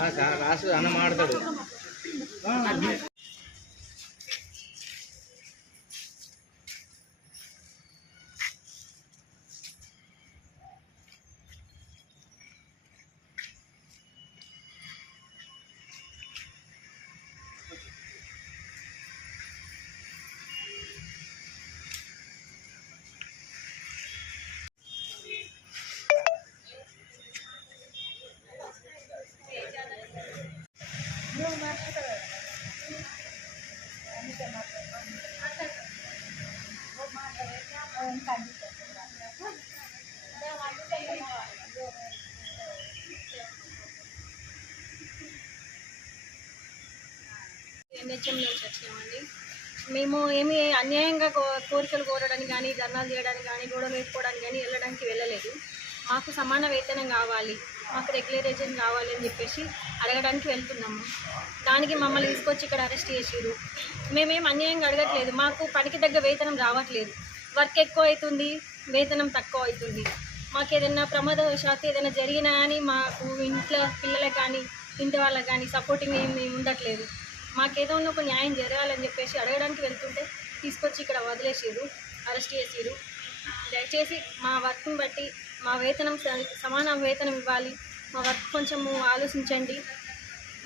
రాసు అన్న మాడతాడు. ఎన్హెచ్ఎం నుంచి వచ్చినామండి. మేము ఏమి అన్యాయంగా కోరికలు కోరడానికి కానీ, ధర్నాలు చేయడానికి కానీ, గొడవలు వేసుకోవడానికి కానీ వెళ్ళలేదు. మాకు సమాన వేతనం కావాలి, మాకు రెగ్యులరైజేషన్ కావాలి అని చెప్పేసి అడగడానికి వెళ్తున్నాము. దానికి మమ్మల్ని తీసుకొచ్చి ఇక్కడ అరెస్ట్ చేసిరు. మేమేం అన్యాయంగా అడగట్లేదు, మాకు పనికి తగ్గ వేతనం రావట్లేదు. వర్క్ ఎక్కువ అవుతుంది, వేతనం తక్కువ అవుతుంది. మాకు ఏదైనా ప్రమాదవశాత్తు ఏదైనా జరిగినా కానీ మాకు ఇంట్లో పిల్లలకు కానీ ఇంటి వాళ్ళకి కానీ సపోర్టింగ్ ఏమి ఉండట్లేదు. మాకేదో ఒక న్యాయం జరగాలని చెప్పేసి అడగడానికి వెళ్తుంటే తీసుకొచ్చి ఇక్కడ వదిలేసిరు, అరెస్ట్ చేసిరు. దయచేసి మా వర్క్ని బట్టి మా వేతనం సమాన వేతనం ఇవ్వాలి, మా వర్క్ కొంచెము ఆలోచించండి.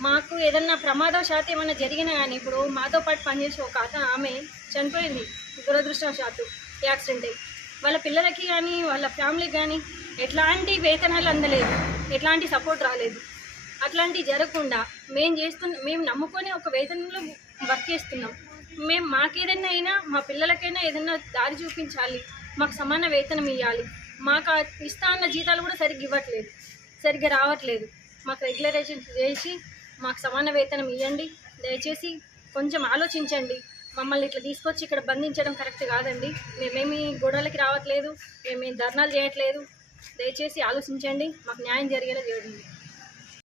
మాకు ఏదన్నా ప్రమాదవశాత్తు ఏమైనా జరిగినా కానీ, ఇప్పుడు మాతో పాటు పనిచేసే ఒక ఆమె చనిపోయింది దురదృష్టవశాత్తు యాక్సిడెంట్ అయ్యి. వాళ్ళ పిల్లలకి కానీ వాళ్ళ ఫ్యామిలీకి కానీ ఎట్లాంటి వేతనాలు అందలేదు, ఎట్లాంటి సపోర్ట్ రాలేదు. అట్లాంటివి జరగకుండా మేము నమ్ముకొని ఒక వేతనంలో వర్క్ చేస్తున్నాం. మాకేదైనా అయినా మా పిల్లలకైనా ఏదైనా దారి చూపించాలి, మాకు సమాన వేతనం ఇవ్వాలి. మాకు ఇస్తా అన్న జీతాలు కూడా సరిగ్గా రావట్లేదు. మాకు రెగ్యులరైజేషన్ చేసి మాకు సమాన వేతనం ఇవ్వండి. దయచేసి కొంచెం ఆలోచించండి. మమ్మల్ని ఇట్లా తీసుకొచ్చి ఇక్కడ బంధించడం కరెక్ట్ కాదండి. మేమేమి గొడవలకి రావట్లేదు, మేమేమి ధర్నాలు చేయట్లేదు. దయచేసి ఆలోచించండి, మాకు న్యాయం జరిగేలా చేయండి.